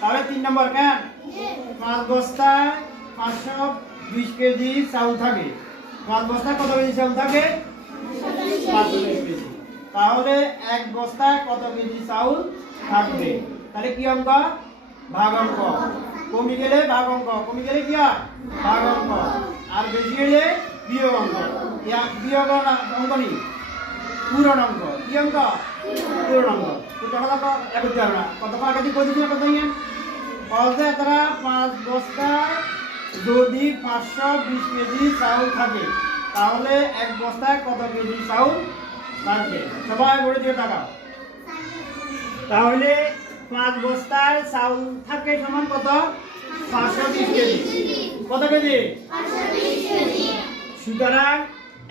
তাহলে তিন নম্বর কেন? পাঁচ বস্তায় পাঁচশো বিশ কেজি চাউল থাকে। পাঁচ বস্তায় কত কেজি চাউল থাকে? পাঁচশো বিশ কেজি। তাহলে এক বস্তায় কত কেজি চাউল থাকবে? তাহলে কি অঙ্ক? ভাগ অঙ্ক। কমে গেলে ভাগ অঙ্ক। কমে গেলে কি হয়? ভাগ অঙ্ক। আর বেশি গেলে বিয়োগ অঙ্ক। বিয়োগ অঙ্ক নেই? পূরণ অঙ্ক কি অঙ্ক? পূরণ অঙ্ক তো দেখা দেখো এক করতে না। কত টাকা দিয়ে? কত কত তারা পাঁচ বস্তায় যদি পাঁচশো বিশ কেজি চাউল থাকে তাহলে এক বস্তায় কত কেজি চাউল থাকবে সবাই বলে দিয়ে টাকা। তাহলে পাঁচ বস্তায় চাউল থাকে সমান কত? পাঁচশো বিশ কেজি। কত কেজি। সুতরাং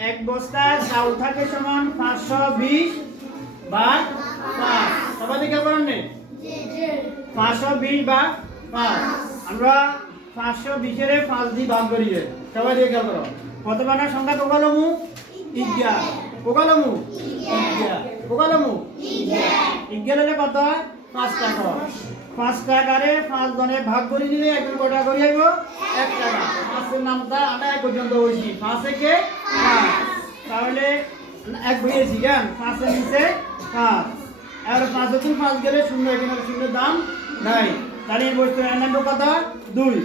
এক বস্তা চাউল থাকে সমান পাঁচশো বিশ বা পাঁচ। সবাই দেখে করেন নেই পাঁচশো বিশ বা পাঁচ। আমরা পাঁচশো বিশের পাঁচ দিয়ে ভাগ করি। সবাই দিয়ে খেয়াল করো। কত বানার সংখ্যা কোকালমু ইজ্ঞা। কোকালমু ইজ্ঞা। কোকালমু ইজ্ঞা হলে কত হয়? পাঁচ টাকা। পাঁচ টাকারে পাঁচ জনে ভাগ করে দিলে একজন কটা করে এক টাকা। পাঁচের নামটা আমরা এক পর্যন্ত হয়েছি পাঁচে কে পাঁচ। তাহলে এক হয়েছি কেন পাঁচের নিচে পাঁচ। আর পাঁচ হচ্ছে পাঁচ গেলে শূন্য, এখানে শূন্য দাম নাই। তাহলে এই বস্তু কত দুই।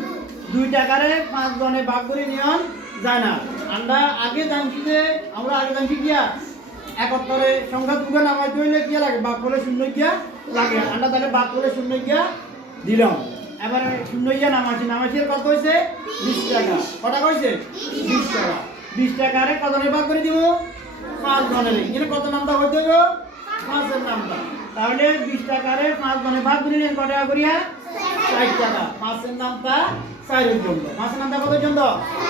দুই টাকারে পাঁচ জনে ভাগ করে নিয়ন যায় না। আমরা আগে জানছি যে, আমরা আগে জানছি কিয়া একত্তরে সংখ্যা তুলে নামাইতে হইলে কি লাগে? বাক করলে শূন্য গিয়া লাগে। আমরা তাহলে বাক করলে শূন্য গিয়া দিলাম। এবারে শূন্য গিয়া নামাইছি। নামাইছি কত হয়েছে বিশ টাকা। কটা হয়েছে বিশ টাকা। বিশ টাকারে কত ভাগ করে দিব? পাঁচ জনের এখানে কত নামটা হইতে হবে পাঁচের নামটা। তাহলে বিশ টাকারে পাঁচ জনে ভাগ করে নিলেন কত টাকা করিয়া? ষাট টাকা। পাঁচের নামটা চারের জন্য। পাঁচের নামটা কত জন্য?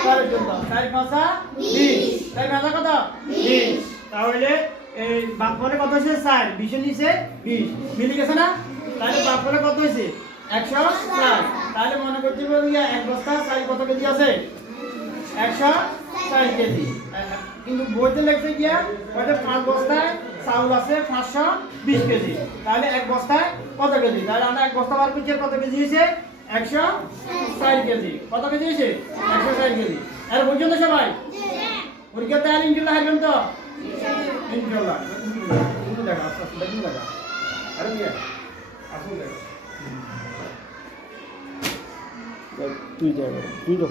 চারের জন্য। চার পাঁচা বিশ। চার পাঁচা কত? বিশ। তাহলে এই বাপ করে কত হয়েছে? চার। বিশের নিচে বিশ। মিলে গেছে না? তাহলে বাপ করে কত হয়েছে? একশো চার তাহলে মনে পারব এক বস্তা চার কত কেজি আছে? একশো চার কেজি। কিন্তু বইতে লেখছে গিয়া ওইটা পাঁচ বস্তায় চাউল আছে পাঁচশো বিশ কেজি। তাহলে এক বস্তায় কত কেজি? তাহলে আমরা এক বস্তা বার করছি কত কেজি হয়েছে? একশো চার কেজি। কত কেজি হয়েছে? একশো চার কেজি। আর পর্যন্ত সবাই? পরীক্ষাতে আর ইনশাল্লাহ হারবেন তো? ইনশাল্লাহ। দেখা, আস্তে আস্তে দেখা। আরে আসুন দেখা। তুই যাবে তুই তো